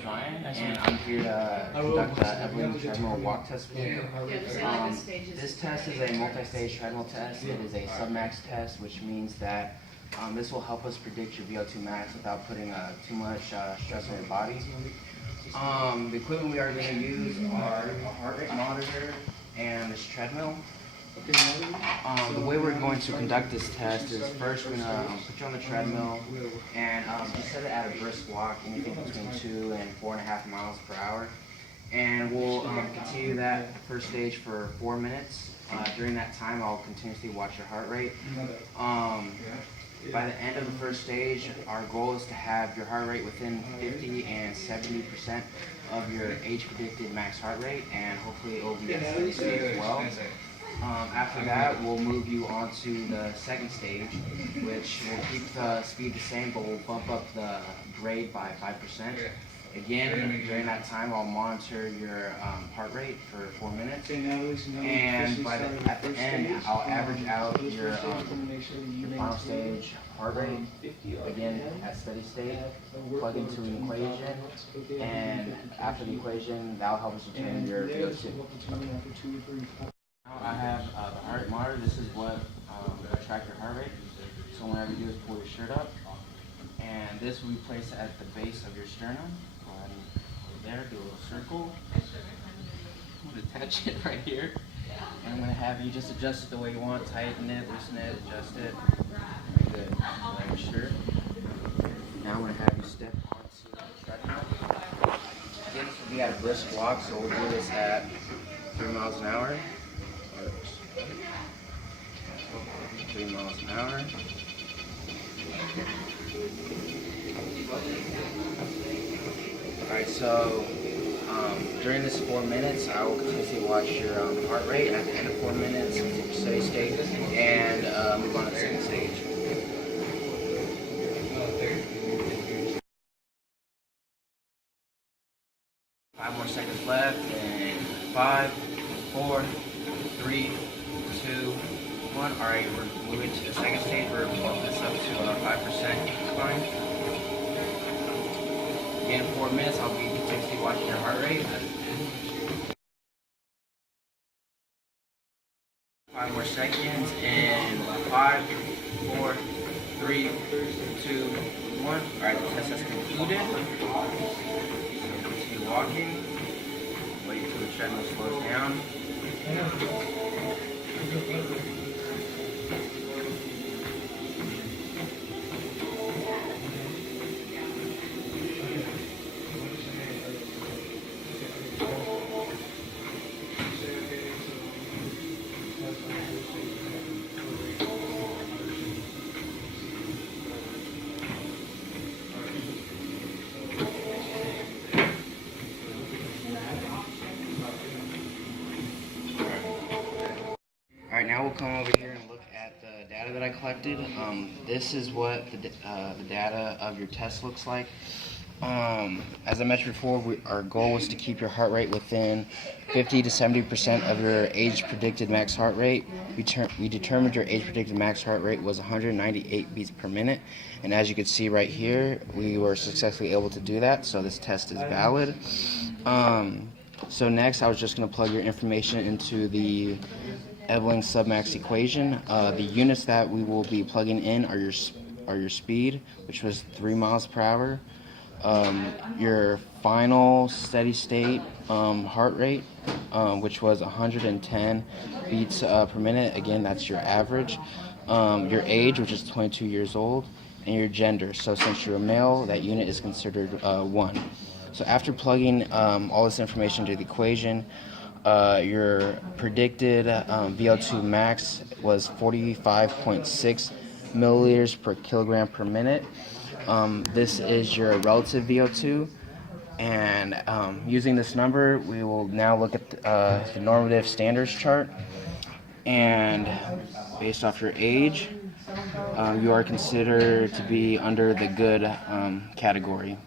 is Ryan, and I'm here to conduct the Ebbeling Treadmill walk test with you. This test is a multi-stage treadmill test. It is a Submax test, which means that this will help us predict your VO2 max without putting too much stress on your body. The equipment we are going to use are a heart rate monitor and this treadmill. The way we're going to conduct this test is first we're going to put you on the treadmill and just set it at a brisk walk, anything between 2 and 4.5 miles per hour. And we'll continue that first stage for 4 minutes. During that time, I'll continuously watch your heart rate. By the end of the first stage, our goal is to have your heart rate within 50 and 70% of your age-predicted max heart rate, and hopefully it will be at steady state as well. After that, we'll move you on to the second stage, which will keep the speed the same, but we'll bump up the grade by 5%. Again, during that time, I'll monitor your heart rate for 4 minutes, and at the end, I'll average out your final stage heart rate, again at steady state, plug into an equation, and after the equation, that'll help us determine your VO2. I have the heart rate monitor. This is what will track your heart rate. So whenever you do is pull your shirt up, and this will be placed at the base of your sternum. Go ahead and over there, do a little circle. I'm going to attach it right here, and I'm going to have you just adjust it the way you want. Tighten it, loosen it, adjust it. Very good. Wear your shirt. Now I'm going to have you step onto the treadmill. Again, this will be at a brisk walk, so we'll do this at 3 miles an hour. 3 miles an hour. Alright, so during this 4 minutes, I will continuously watch your heart rate, and at the end of 4 minutes, take your steady state and move on to the second stage. 5 more seconds left, and 5, 4, 3, 2, 1. Alright, we're moving to the second stage. We're bumping this up to 5% incline. Again, 4 minutes, I'll be continuously watching your heart rate. 5 more seconds, and 5, 4, 3, 2, 1. Alright, the test has concluded. So continue walking. Wait until the treadmill slows down. Alright, now we'll come over here and look at the data that I collected. This is what the data of your test looks like. As I mentioned before, our goal was to keep your heart rate within 50 to 70% of your age-predicted max heart rate. We determined your age-predicted max heart rate was 198 beats per minute, and as you can see right here, we were successfully able to do that, so this test is valid. So next, I was just going to plug your information into the Ebbeling Submax equation. The units that we will be plugging in are your speed, which was 3 miles per hour, your final steady state heart rate, which was 110 beats per minute. Again, that's your average. Your age, which is 22 years old, and your gender. So since you're a male, that unit is considered 1. So after plugging all this information into the equation, your predicted VO2 max was 45.6 milliliters per kilogram per minute. This is your relative VO2, and using this number, we will now look at the normative standards chart, and based off your age, you are considered to be under the good category.